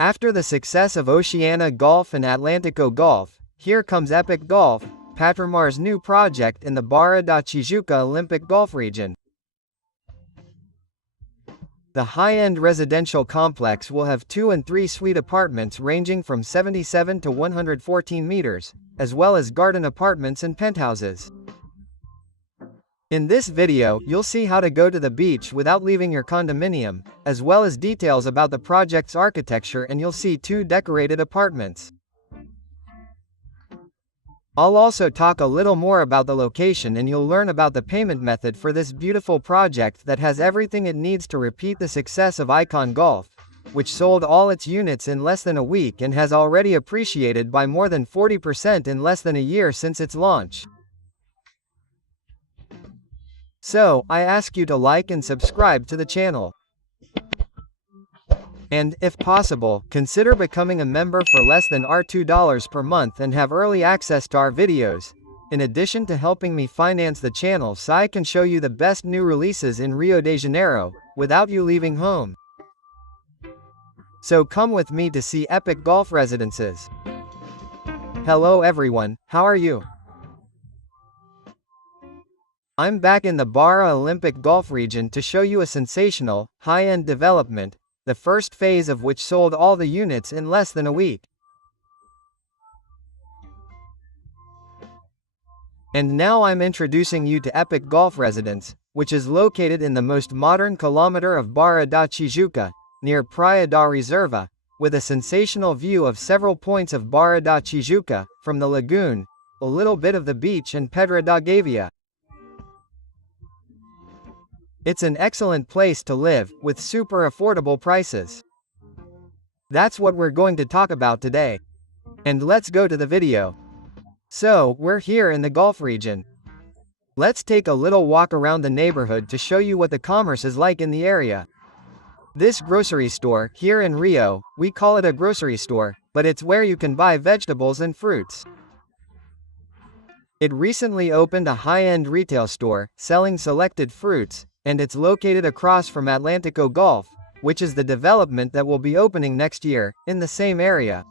After the success of Oceania Golf and Atlantico Golf, here comes Epic Golf, Patramar's new project in the Barra da Tijuca Olympic Golf region. The high-end residential complex will have 2 and 3 suite apartments ranging from 77 to 114 meters, as well as garden apartments and penthouses. In this video, you'll see how to go to the beach without leaving your condominium, as well as details about the project's architecture, and you'll see 2 decorated apartments. I'll also talk a little more about the location, and you'll learn about the payment method for this beautiful project that has everything it needs to repeat the success of Icon Golf, which sold all its units in less than a week and has already appreciated by more than 40% in less than a year since its launch. So, I ask you to like and subscribe to the channel. And, if possible, consider becoming a member for less than $2 per month and have early access to our videos, in addition to helping me finance the channel so I can show you the best new releases in Rio de Janeiro, without you leaving home. So come with me to see Epic Golf Residences. Hello everyone, how are you? I'm back in the Barra Olympic Golf region to show you a sensational, high-end development, the first phase of which sold all the units in less than a week. And now I'm introducing you to Epic Golf Residence, which is located in the most modern kilometer of Barra da Tijuca, near Praia da Reserva, with a sensational view of several points of Barra da Tijuca, from the lagoon, a little bit of the beach and Pedra da Gavia. It's an excellent place to live, with super affordable prices. That's what we're going to talk about today. And let's go to the video. So, we're here in the Gulf region. Let's take a little walk around the neighborhood to show you what the commerce is like in the area. This grocery store, here in Rio, we call it a grocery store, but it's where you can buy vegetables and fruits. It recently opened a high-end retail store, selling selected fruits, and it's located across from Atlantico Golf, which is the development that will be opening next year, in the same area.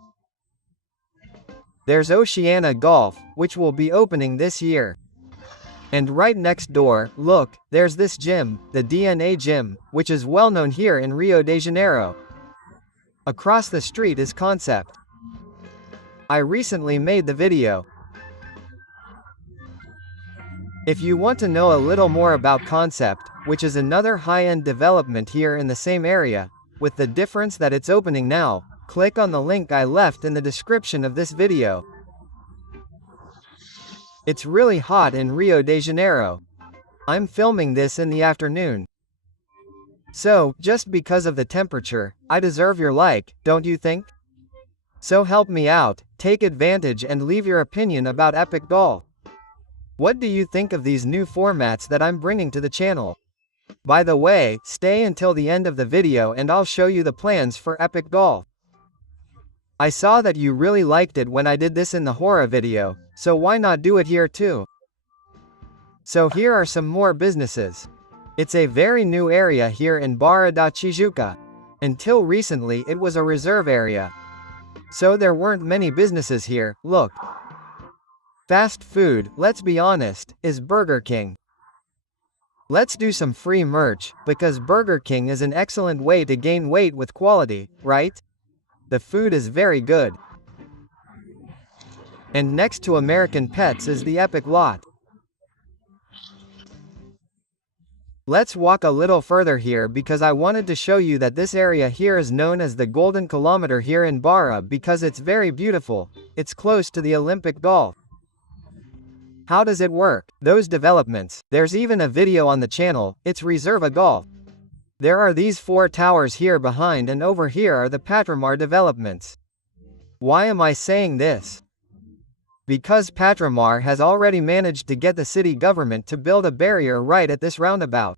There's Oceania Golf, which will be opening this year. And right next door, look, there's this gym, the DNA Gym, which is well known here in Rio de Janeiro. Across the street is Concept. I recently made the video. If you want to know a little more about Concept, which is another high-end development here in the same area, with the difference that it's opening now, click on the link I left in the description of this video. It's really hot in Rio de Janeiro. I'm filming this in the afternoon. So, just because of the temperature, I deserve your like, don't you think? So help me out, take advantage and leave your opinion about Epic Golf. What do you think of these new formats that I'm bringing to the channel? By the way, stay until the end of the video and I'll show you the plans for Epic Golf. I saw that you really liked it when I did this in the horror video, so why not do it here too? So here are some more businesses. It's a very new area here in Barra da Tijuca. Until recently it was a reserve area. So there weren't many businesses here, look. Fast food, let's be honest, is Burger King. Let's do some free merch, because Burger King is an excellent way to gain weight with quality, right? The food is very good. And next to American Pets is the Epic Lot. Let's walk a little further here because I wanted to show you that this area here is known as the Golden Kilometer here in Barra because it's very beautiful, it's close to the Olympic Golf. How does it work? Those developments, there's even a video on the channel, it's Reserva Golf. There are these 4 towers here behind and over here are the Patramar developments. Why am I saying this? Because Patramar has already managed to get the city government to build a barrier right at this roundabout.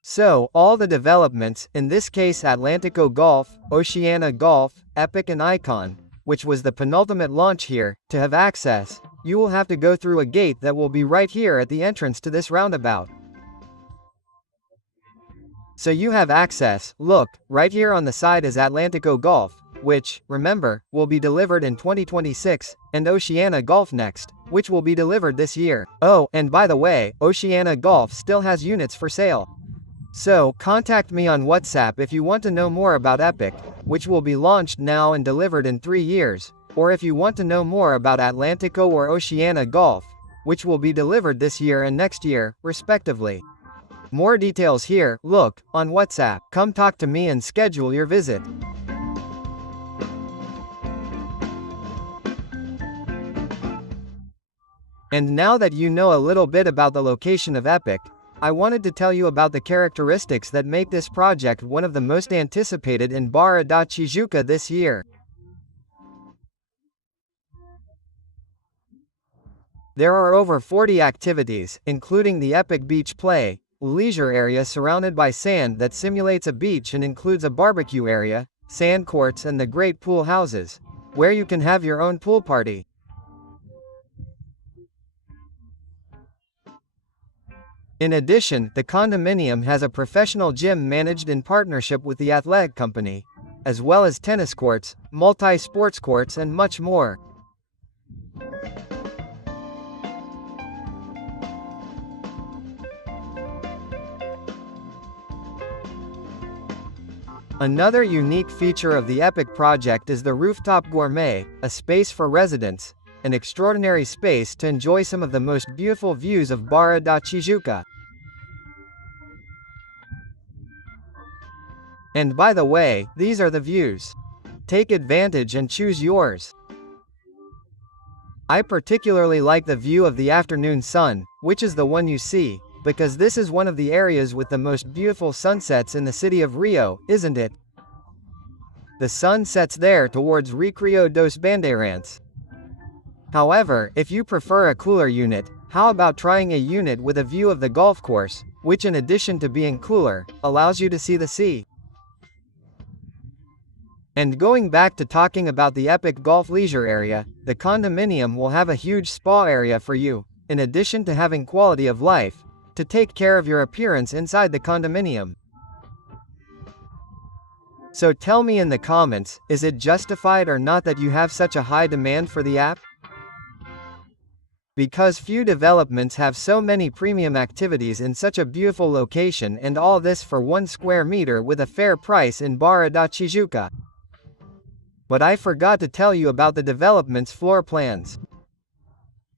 So, all the developments, in this case Atlantico Golf, Oceania Golf, Epic and Icon, which was the penultimate launch here, to have access, you will have to go through a gate that will be right here at the entrance to this roundabout. So you have access. Look, right here on the side is Atlantico Golf, which, remember, will be delivered in 2026, and Oceana Golf next, which will be delivered this year. Oh, and by the way, Oceana Golf still has units for sale. So, contact me on WhatsApp if you want to know more about Epic, which will be launched now and delivered in 3 years, or if you want to know more about Atlantico or Oceana Golf, which will be delivered this year and next year, respectively. More details here. Look, on WhatsApp. Come talk to me and schedule your visit. And now that you know a little bit about the location of Epic, I wanted to tell you about the characteristics that make this project one of the most anticipated in Barra da Tijuca this year. There are over 40 activities, including the Epic Beach Play, leisure area surrounded by sand that simulates a beach and includes a barbecue area, sand courts and the great pool houses, where you can have your own pool party. In addition, the condominium has a professional gym managed in partnership with the athletic company, as well as tennis courts, multi-sports courts and much more. Another unique feature of the Epic project is the Rooftop Gourmet, a space for residents, an extraordinary space to enjoy some of the most beautiful views of Barra da Tijuca. And by the way, these are the views. Take advantage and choose yours. I particularly like the view of the afternoon sun, which is the one you see, because this is one of the areas with the most beautiful sunsets in the city of Rio, isn't it? The sun sets there towards Recreo dos Bandeirantes. However, if you prefer a cooler unit, how about trying a unit with a view of the golf course, which in addition to being cooler, allows you to see the sea? And going back to talking about the Epic Golf Leisure area, the condominium will have a huge spa area for you, in addition to having quality of life, to take care of your appearance inside the condominium. So tell me in the comments, is it justified or not that you have such a high demand for the app? Because few developments have so many premium activities in such a beautiful location, and all this for 1 square meter with a fair price in Barra da Tijuca. But I forgot to tell you about the development's floor plans.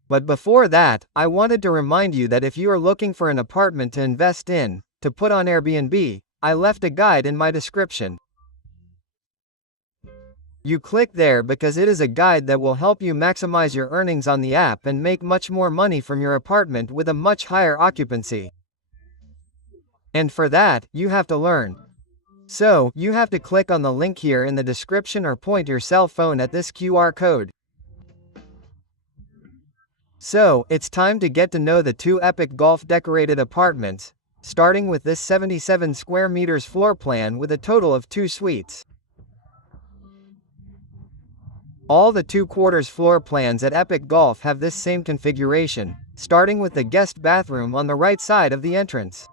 But before that, I wanted to remind you that if you are looking for an apartment to invest in, to put on Airbnb, I left a guide in my description. You click there because it is a guide that will help you maximize your earnings on the app and make much more money from your apartment with a much higher occupancy. And for that, you have to learn. So, you have to click on the link here in the description or point your cell phone at this QR code. So, it's time to get to know the 2 Epic Golf decorated apartments, starting with this 77 square meters floor plan with a total of 2 suites. All the 2/4 floor plans at Epic Golf have this same configuration, starting with the guest bathroom on the right side of the entrance.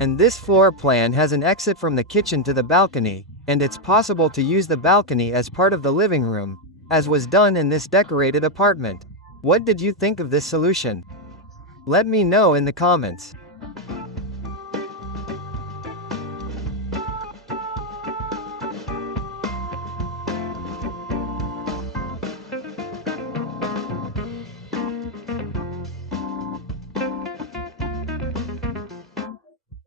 And this floor plan has an exit from the kitchen to the balcony, and it's possible to use the balcony as part of the living room, as was done in this decorated apartment. What did you think of this solution? Let me know in the comments.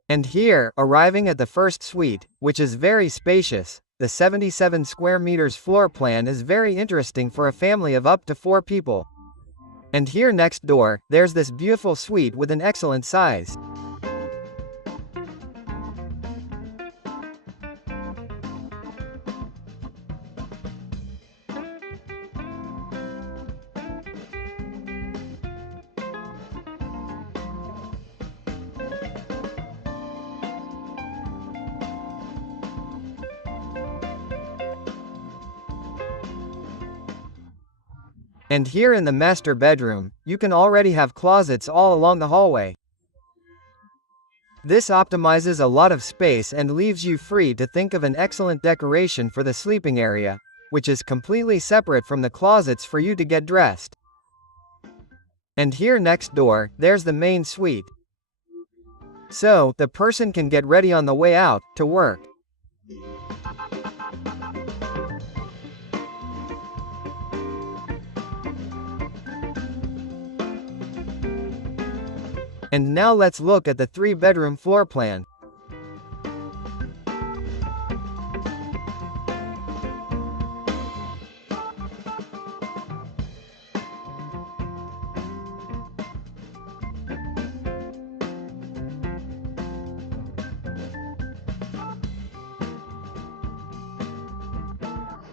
And here, arriving at the first suite, which is very spacious, the 77 square meters floor plan is very interesting for a family of up to 4 people. And here next door, there's this beautiful suite with an excellent size. And here in the master bedroom, you can already have closets all along the hallway. This optimizes a lot of space and leaves you free to think of an excellent decoration for the sleeping area, which is completely separate from the closets for you to get dressed. And here next door, there's the main suite. So, the person can get ready on the way out, to work. And now let's look at the 3-bedroom floor plan.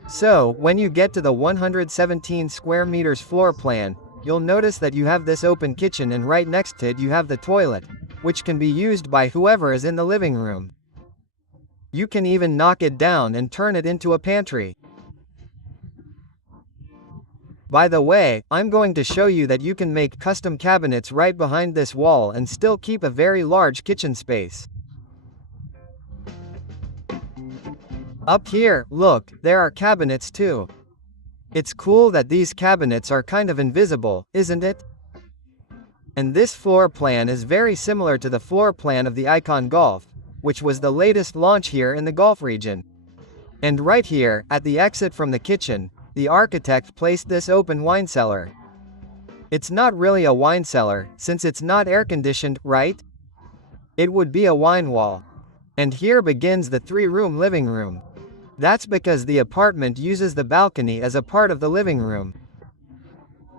So, when you get to the 117 square meters floor plan, you'll notice that you have this open kitchen and right next to it you have the toilet, which can be used by whoever is in the living room. You can even knock it down and turn it into a pantry. By the way, I'm going to show you that you can make custom cabinets right behind this wall and still keep a very large kitchen space. Up here, look, there are cabinets too. It's cool that these cabinets are kind of invisible, isn't it? And this floor plan is very similar to the floor plan of the Icon Golf, which was the latest launch here in the Gulf region. And right here, at the exit from the kitchen, the architect placed this open wine cellar. It's not really a wine cellar, since it's not air-conditioned, right? It would be a wine wall. And here begins the 3-room living room. That's because the apartment uses the balcony as a part of the living room.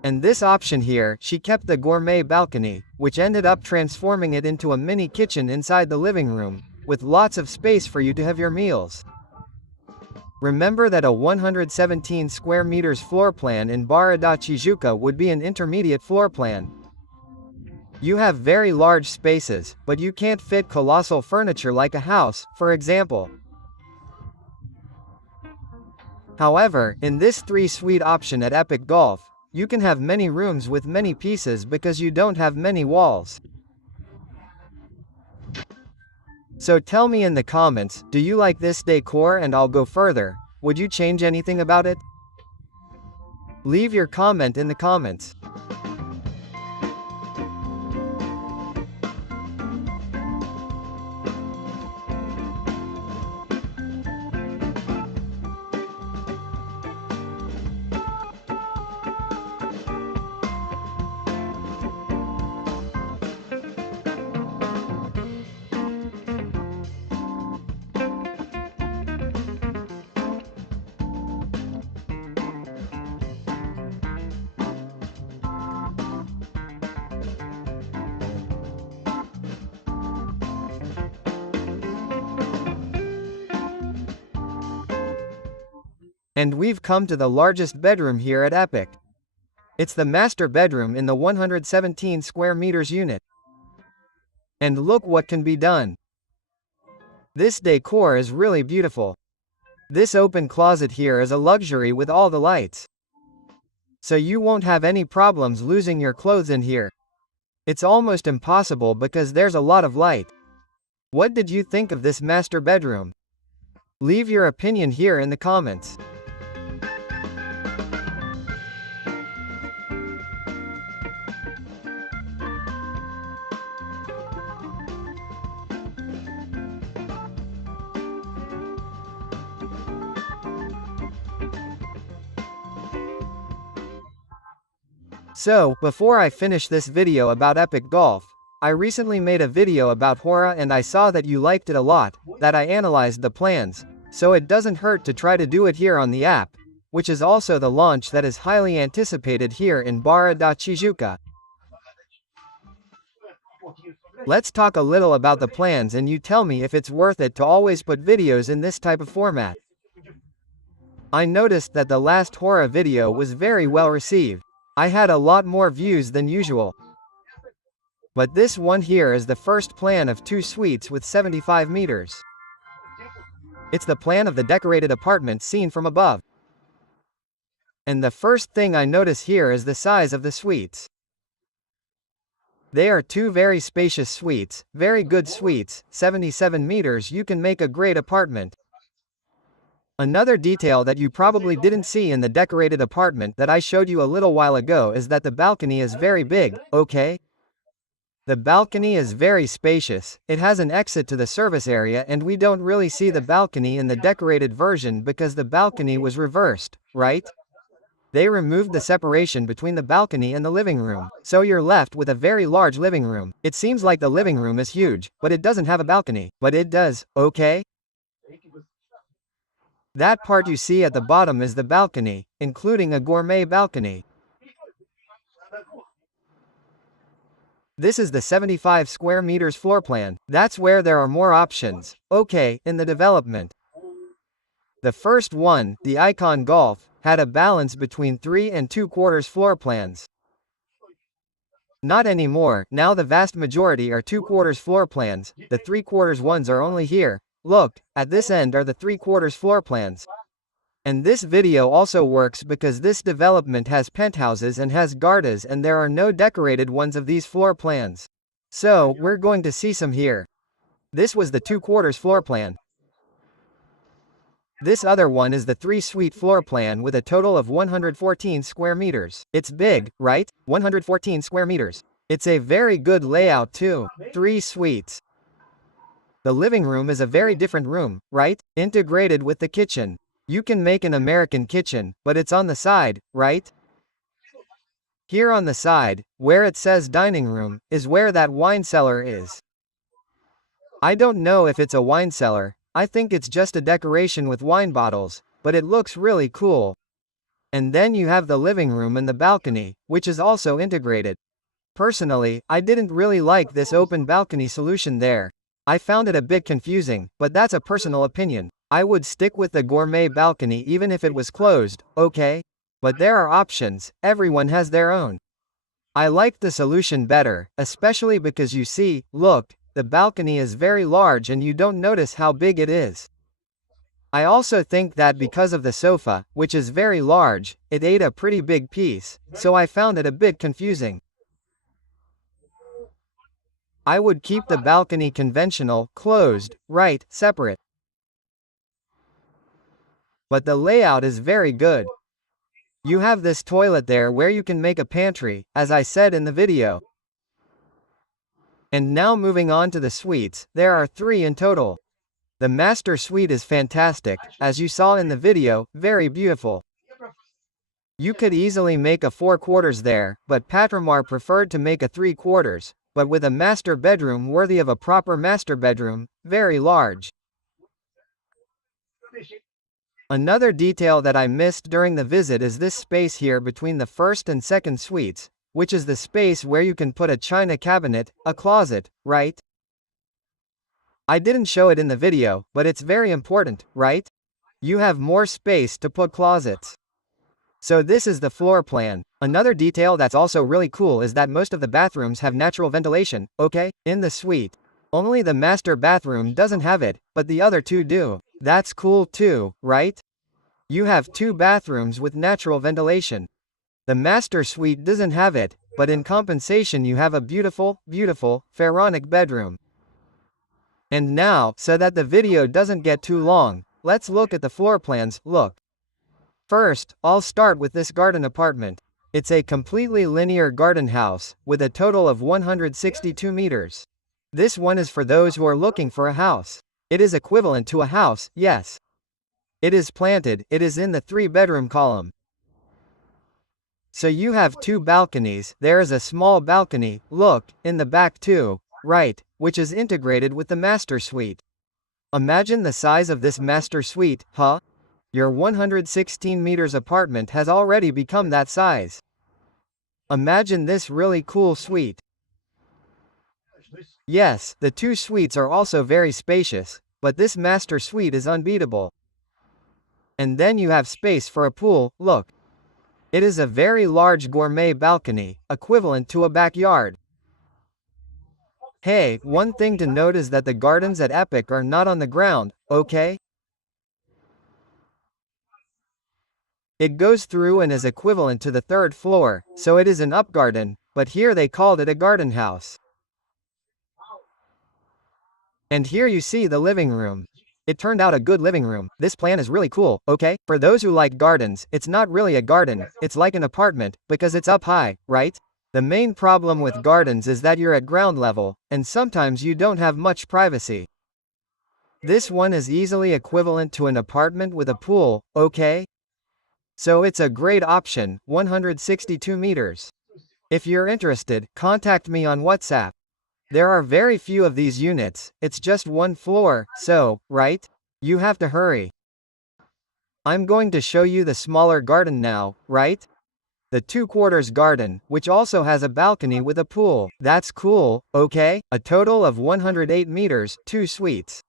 And this option here, she kept the gourmet balcony, which ended up transforming it into a mini kitchen inside the living room, with lots of space for you to have your meals. Remember that a 117 square meters floor plan in Barra da Tijuca would be an intermediate floor plan. You have very large spaces, but you can't fit colossal furniture like a house, for example. However, in this 3-suite option at Epic Golf, you can have many rooms with many pieces because you don't have many walls. So tell me in the comments, do you like this decor? And I'll go further, would you change anything about it? Leave your comment in the comments. And we've come to the largest bedroom here at Epic. It's the master bedroom in the 117 square meters unit. And look what can be done. This decor is really beautiful. This open closet here is a luxury with all the lights. So you won't have any problems losing your clothes in here. It's almost impossible because there's a lot of light. What did you think of this master bedroom? Leave your opinion here in the comments. So, before I finish this video about Epic Golf, I recently made a video about Hora and I saw that you liked it a lot, that I analyzed the plans, so it doesn't hurt to try to do it here on the app, which is also the launch that is highly anticipated here in Barra da Tijuca. Let's talk a little about the plans and you tell me if it's worth it to always put videos in this type of format. I noticed that the last Hora video was very well received. I had a lot more views than usual. But this one here is the first plan of 2 suites with 75 meters. It's the plan of the decorated apartment seen from above. And the first thing I notice here is the size of the suites. They are two very spacious suites, very good suites, 77 meters. You can make a great apartment. Another detail that you probably didn't see in the decorated apartment that I showed you a little while ago is that the balcony is very big, okay? The balcony is very spacious, it has an exit to the service area, and we don't really see the balcony in the decorated version because the balcony was reversed, right? They removed the separation between the balcony and the living room, so you're left with a very large living room. It seems like the living room is huge, but it doesn't have a balcony, but it does, okay? That part you see at the bottom is the balcony, including a gourmet balcony. This is the 75 square meters floor plan. That's where there are more options, okay, in the development. The first one, the Icon Golf, had a balance between 3 and 2/4 floor plans. Not anymore, now the vast majority are 2/4 floor plans, the 3/4 ones are only here. Look, at this end are the 3/4 floor plans. And this video also works because this development has penthouses and has gardas, and there are no decorated ones of these floor plans. So, we're going to see some here. This was the 2/4 floor plan. This other one is the 3-suite floor plan with a total of 114 square meters. It's big, right? 114 square meters. It's a very good layout too. 3 suites. The living room is a very different room, right? Integrated with the kitchen. You can make an American kitchen, but it's on the side, right? Here on the side, where it says dining room, is where that wine cellar is. I don't know if it's a wine cellar, I think it's just a decoration with wine bottles, but it looks really cool. And then you have the living room and the balcony, which is also integrated. Personally, I didn't really like this open balcony solution there. I found it a bit confusing, but that's a personal opinion. I would stick with the gourmet balcony even if it was closed, okay? But there are options, everyone has their own. I liked the solution better, especially because you see, look, the balcony is very large and you don't notice how big it is. I also think that because of the sofa, which is very large, it ate a pretty big piece, so I found it a bit confusing. I would keep the balcony conventional, closed, right, separate. But the layout is very good. You have this toilet there where you can make a pantry, as I said in the video. And now moving on to the suites, there are 3 in total. The master suite is fantastic, as you saw in the video, very beautiful. You could easily make a 4/4 there, but Patramar preferred to make a 3/4, but with a master bedroom worthy of a proper master bedroom, very large. Another detail that I missed during the visit is this space here between the first and second suites, which is the space where you can put a china cabinet, a closet, right? I didn't show it in the video, but it's very important, right? You have more space to put closets. So this is the floor plan. Another detail that's also really cool is that most of the bathrooms have natural ventilation, okay, in the suite. Only the master bathroom doesn't have it, but the other 2 do. That's cool too, right? You have 2 bathrooms with natural ventilation. The master suite doesn't have it, but in compensation you have a beautiful, beautiful, pharaonic bedroom. And now, so that the video doesn't get too long, let's look at the floor plans. Look. First, I'll start with this garden apartment. It's a completely linear garden house, with a total of 162 meters. This one is for those who are looking for a house. It is equivalent to a house, yes. It is planted, it is in the 3-bedroom column. So you have 2 balconies, there is a small balcony, look, in the back too, right, which is integrated with the master suite. Imagine the size of this master suite, huh? Your 116 meters apartment has already become that size. Imagine this really cool suite. Yes, the 2 suites are also very spacious, but this master suite is unbeatable. And then you have space for a pool, look. It is a very large gourmet balcony, equivalent to a backyard. Hey, one thing to note is that the gardens at Epic are not on the ground, okay? It goes through and is equivalent to the third floor, so it is an upgarden, but here they called it a garden house. And here you see the living room. It turned out a good living room. This plan is really cool, okay? For those who like gardens, it's not really a garden, it's like an apartment, because it's up high, right? The main problem with gardens is that you're at ground level, and sometimes you don't have much privacy. This one is easily equivalent to an apartment with a pool, okay? So it's a great option, 162 meters. If you're interested, contact me on WhatsApp. There are very few of these units, it's just one floor, so, right? You have to hurry. I'm going to show you the smaller garden now, right? The 2/4 garden, which also has a balcony with a pool. That's cool, okay? A total of 108 meters, 2 suites.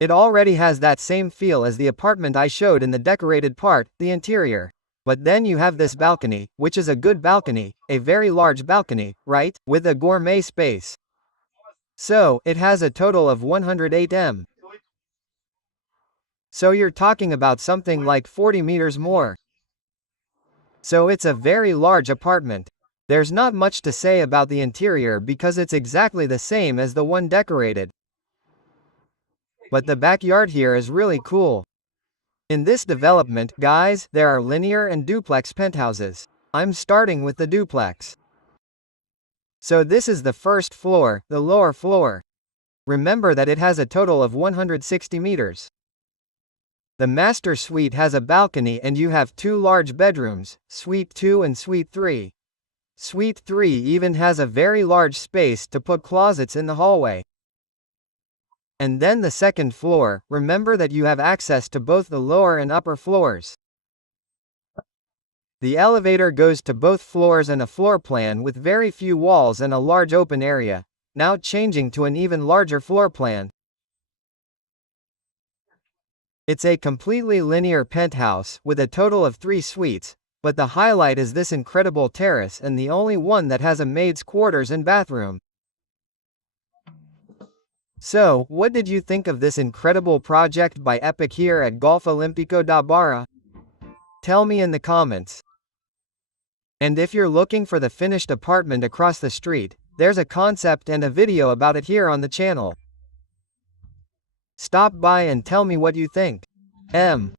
It already has that same feel as the apartment I showed in the decorated part, the interior. But then you have this balcony, which is a good balcony, a very large balcony, right? With a gourmet space. So, it has a total of 108 m. So you're talking about something like 40 meters more. So it's a very large apartment. There's not much to say about the interior because it's exactly the same as the one decorated. But the backyard here is really cool. In this development, guys, there are linear and duplex penthouses. I'm starting with the duplex. So this is the first floor, the lower floor. Remember that it has a total of 160 meters. The master suite has a balcony and you have 2 large bedrooms, Suite 2 and Suite 3. Suite 3 even has a very large space to put closets in the hallway. And then the second floor, remember that you have access to both the lower and upper floors. The elevator goes to both floors and a floor plan with very few walls and a large open area, now changing to an even larger floor plan. It's a completely linear penthouse, with a total of 3 suites, but the highlight is this incredible terrace and the only one that has a maid's quarters and bathroom. So, what did you think of this incredible project by Epic here at Golf Olimpico da Barra? Tell me in the comments. And if you're looking for the finished apartment across the street, there's a concept and a video about it here on the channel. Stop by and tell me what you think.